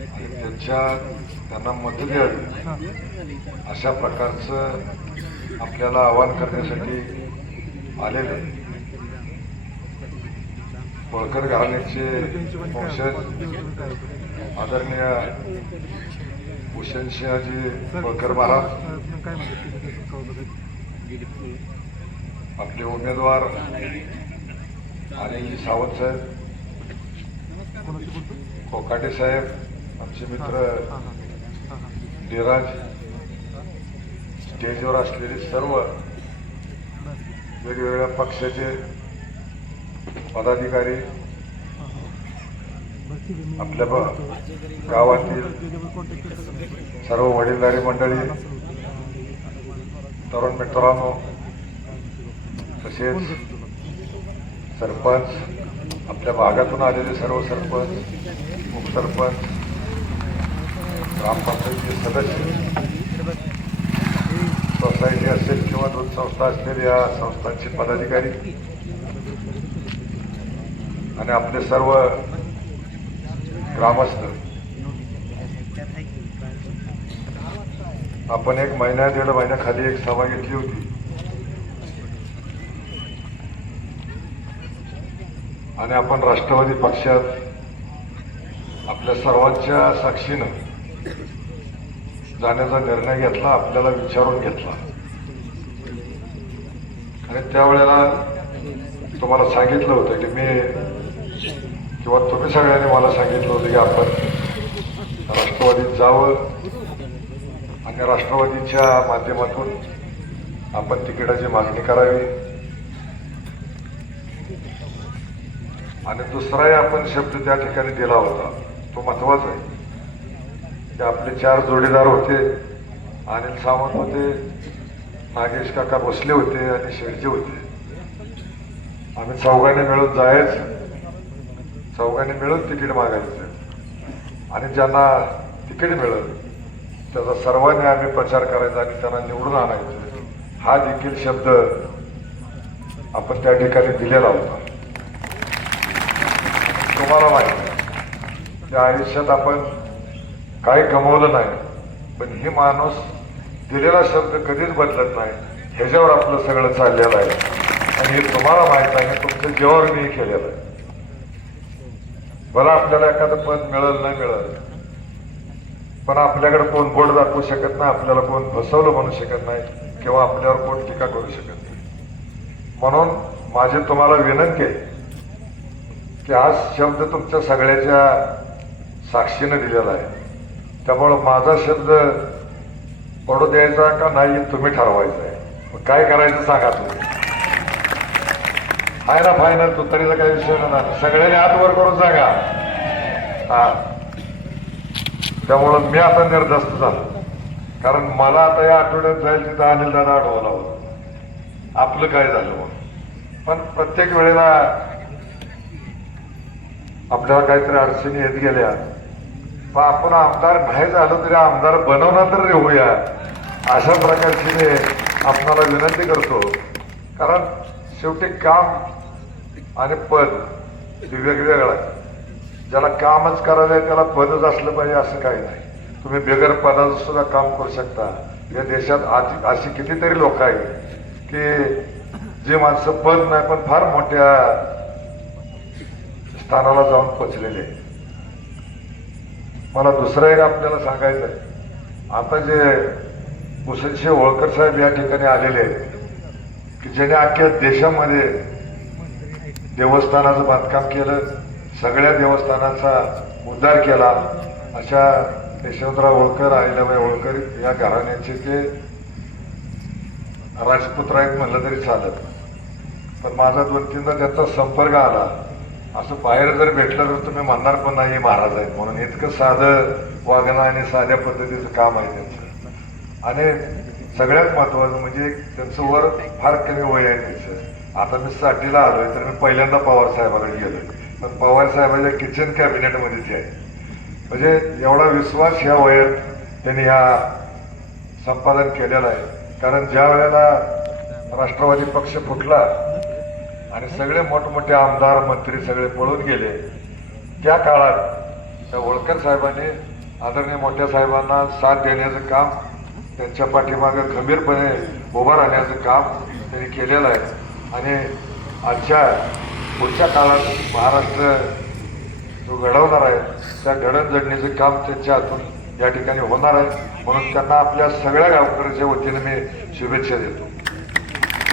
त्यांना मत द्यावी अशा प्रकारचं आपल्याला आवाहन करण्यासाठी आलेलं होळकर घराण्याचे वंशज आदरणीय भूषणसिंहजी होळकर महाराज, आपले उमेदवार अनिलजी सावंत साहेब, कोकाटे साहेब, आमचे मित्र धीरज, स्टेजवर असलेले सर्व वेगवेगळ्या पक्षाचे पदाधिकारी, आपल्या गावातील सर्व वडीलधारी मंडळी, तरुण मित्रांनो, तसेच सरपंच, आपल्या भागातून आलेले सर्व सरपंच, उपसरपंच, ग्रामपंचायतीचे सदस्य, सोसायटी असेल किंवा दूध संस्था असतील या संस्थांचे पदाधिकारी आणि आपले सर्व ग्रामस्थ, आपण एक महिन्या दीड महिन्याखाली एक सभा घेतली होती आणि आपण राष्ट्रवादी पक्षात आपल्या सर्वांच्या साक्षीनं जाण्याचा निर्णय घेतला, आपल्याला विचारून घेतला आणि त्यावेळेला तुम्हाला सांगितलं होतं की मी किंवा तुम्ही सगळ्यांनी मला सांगितलं होतं की आपण राष्ट्रवादीत जावं आणि राष्ट्रवादीच्या माध्यमातून आपण तिकिटाची मागणी करावी आणि दुसराही आपण शब्द त्या ठिकाणी दिला होता, तो महत्वाचा आहे की आपले 4 जोडीदार होते, अनिल सावंत होते, नागेश काका भोसले होते आणि शेळजी होते. आम्ही चौघांनी मिळून जायचं, चौघांनी मिळून तिकीट मागायचं आणि ज्यांना तिकीट मिळेल त्याचा सर्वांनी आम्ही प्रचार करायचा आणि त्यांना निवडून आणायचं, हा देखील शब्द आपण त्या ठिकाणी दिलेला होता. तुम्हाला माहिती आहे त्या आयुष्यात आपण काही गमावलं नाही, पण हे माणूस दिलेला शब्द कधीच बदलत नाही, ह्याच्यावर आपलं सगळं चाललेलं आहे आणि हे तुम्हाला माहित आहे, तुमच्या जीवावर मी केलेलं आहे. भला आपल्याला एखादं पद मिळेल नाही मिळेल, पण आपल्याकडे कोण बोट दाखवू शकत नाही, आपल्याला कोण फसवलं म्हणू शकत नाही किंवा आपल्यावर कोण टीका करू शकत नाही. म्हणून माझी तुम्हाला विनंती आहे की हा शब्द तुमच्या सगळ्याच्या साक्षीनं दिलेला आहे, त्यामुळं माझा शब्द पडू द्यायचा का नाही तुम्ही ठरवायचं आहे. मग काय करायचं सांगा तुम्ही. आहे ना फायनल तुतारीचा काही विषय नाही, सगळ्यांनी हात वर करून सांगा. हा, त्यामुळं मी आता निर्धास्त झालो, कारण मला आता या आठवड्यात जाईल तिथं अनिल दादा आठवला होता आपलं काय झालं म्हणून. पण प्रत्येक वेळेला आपल्याला काहीतरी अडचणी येत गेल्या, पण आपण आमदार नाही झालो तरी आमदार बनवणार तर होऊया अशा प्रकारची मी आपणाला विनंती करतो. कारण शेवटी काम आणि पद हे वेगवेगळं आहे. ज्याला कामच करायला आहे त्याला पदच असलं पाहिजे असं काही नाही. तुम्ही बेगर पदाचं सुद्धा काम करू शकता. या देशात अशी कितीतरी लोक आहेत की जे माणसं पद नाही पण फार मोठ्या स्थानाला जाऊन पोचलेले. मला दुसरं एक आपल्याला सांगायचं आहे, आता जे भूषणसिंह होळकर साहेब या ठिकाणी आलेले आहेत की ज्याने अख्ख्या देशामध्ये देवस्थानाचं बांधकाम केलं, सगळ्या देवस्थानाचा उद्धार केला, अशा यशवंतराव होळकर, अहिल्याबाई होळकर या घराण्याचे ते राजपुत्र आहेत म्हणलं तरी चालत. पण माझा 2-3दा त्यांचा संपर्क आला. असं बाहेर जर भेटलं तर तुम्ही म्हणणार पण नाही महाराज आहेत म्हणून. इतकं साधं वागणं आणि साध्या पद्धतीचं काम आहे त्यांचं. आणि सगळ्यात महत्वाचं म्हणजे त्यांचं वर फार कमी वय आहे त्यांचं. आता मी 60ला आलोय तर मी पहिल्यांदा पवार साहेबाकडे गेलोय, पण पवार साहेबांच्या किचन कॅबिनेटमध्ये ते आहे. म्हणजे एवढा विश्वास ह्या वयात त्यांनी ह्या संपादन केलेलं आहे. कारण ज्या वेळेला राष्ट्रवादी पक्ष फुटला आणि सगळे मोठमोठे आमदार मंत्री सगळे पळून गेले, त्या काळात त्या होळकर साहेबांनी आदरणीय मोठ्या साहेबांना साथ देण्याचं काम, त्यांच्या पाठीमागं खंबीरपणे उभं राहण्याचं काम त्यांनी केलेलं आहे. आणि आजच्या पुढच्या काळात महाराष्ट्र जो घडवणार आहे त्या घडणजडणीचं काम त्यांच्या हातून या ठिकाणी होणार आहे. म्हणून त्यांना आपल्या सगळ्या गावकऱ्याच्या वतीने मी शुभेच्छा देतो.